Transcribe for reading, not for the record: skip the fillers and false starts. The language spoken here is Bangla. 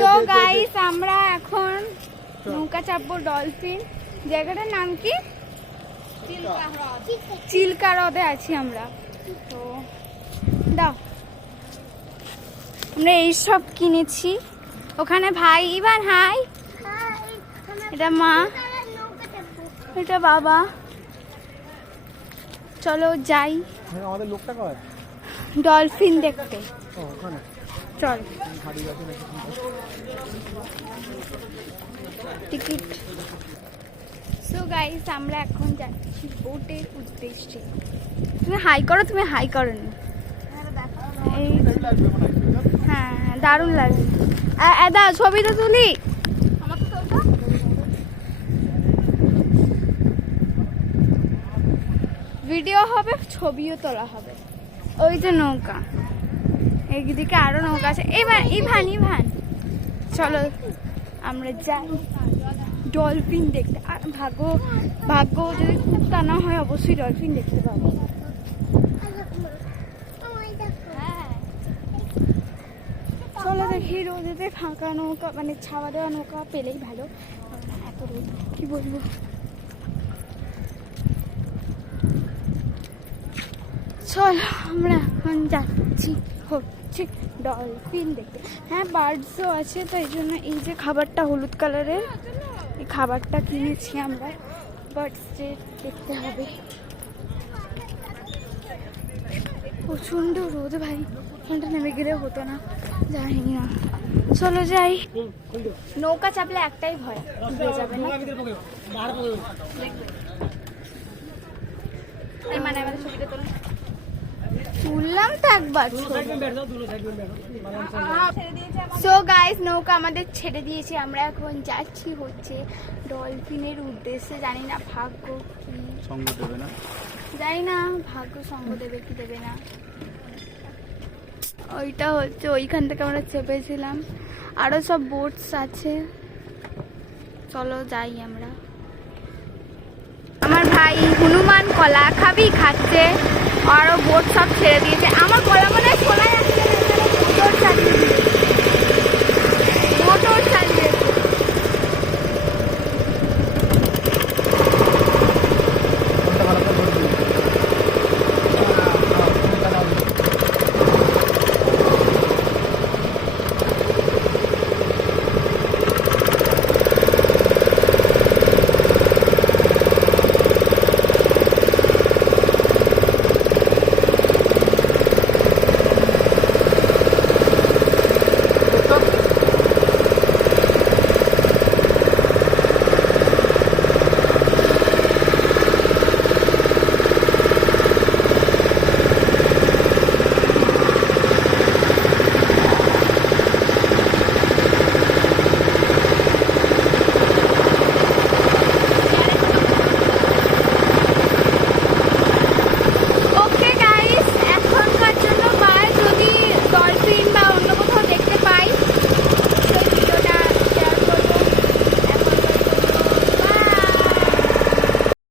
সো গাইস আমরা এখন নৌকা চাপবো ডলফিন। জায়গাটার নাম কি? চিল্কা হ্রদে আছি আমরা। তো দাও, আমরা এইসব কিনেছি। ওখানে ভাই ইভান, হাই। এটা মা, এটা বাবা। চলো যাই আমাদের লোকটা কয় ডলফিন দেখতে। চল টিকিট। সো গাইস আমরা এখন যাচ্ছি বোটের উদ্দেশ্যে। তুমি হাই করো, তুমি হাই করো নি। এই হ্যাঁ দারুণ লাগবে। দা ছবি তো তুলি। ভিডিও হবে, ছবিও তোলা হবে। ওই যে নৌকা, এইদিকে আরো নৌকা আছে। এবার ইভান ইভান চলো আমরা যাই ডলফিন দেখতে। আর ভাগ্য ভাগ্য যদি খুব টানা হয় অবশ্যই ডলফিন দেখতে পাবো। চলো দেখি রোদেতে ফাঁকা নৌকা, মানে ছাওয়া দেওয়া নৌকা পেলেই ভালো। এত রোদ কি বলবো। চলো আমরা এখন যাচ্ছি হচ্ছে ডলফিন দেখতে। হ্যাঁ বার্ডসও আছে, তো এই জন্য এই যে খাবারটা হলুদ কালারের, এই খাবারটা কিনেছি আমরা। বার্ডসদের দেখতে হবে। প্রচণ্ড রোদ ভাই, ওখানটা নেমে গেলে হতো না, যাই না। চলো যাই। নৌকা চাপলে একটাই ভয়, ডুবে যাবে না। মানে আমাদের ছবিটা তোলা তুললাম তো একবার। সো গাইস নৌকা আমাদের ছেড়ে দিয়েছে, আমরা এখন যাচ্ছি হচ্ছে ডলফিনের উদ্দেশ্যে। জানি না ভাগ্য কি সঙ্গ দেবে না, জানি না ভাগ্য সঙ্গ দেবে কি দেবে না। ওইটা হচ্ছে ওইখান থেকে আমরা চেপেছিলাম, আরো সব বোটস আছে। চলো যাই আমরা। আমার ভাই হনুমান কলা খাবি খাচ্ছে, আরো বোট সব ছেড়ে দিয়েছে। আমার কলা মনে হয়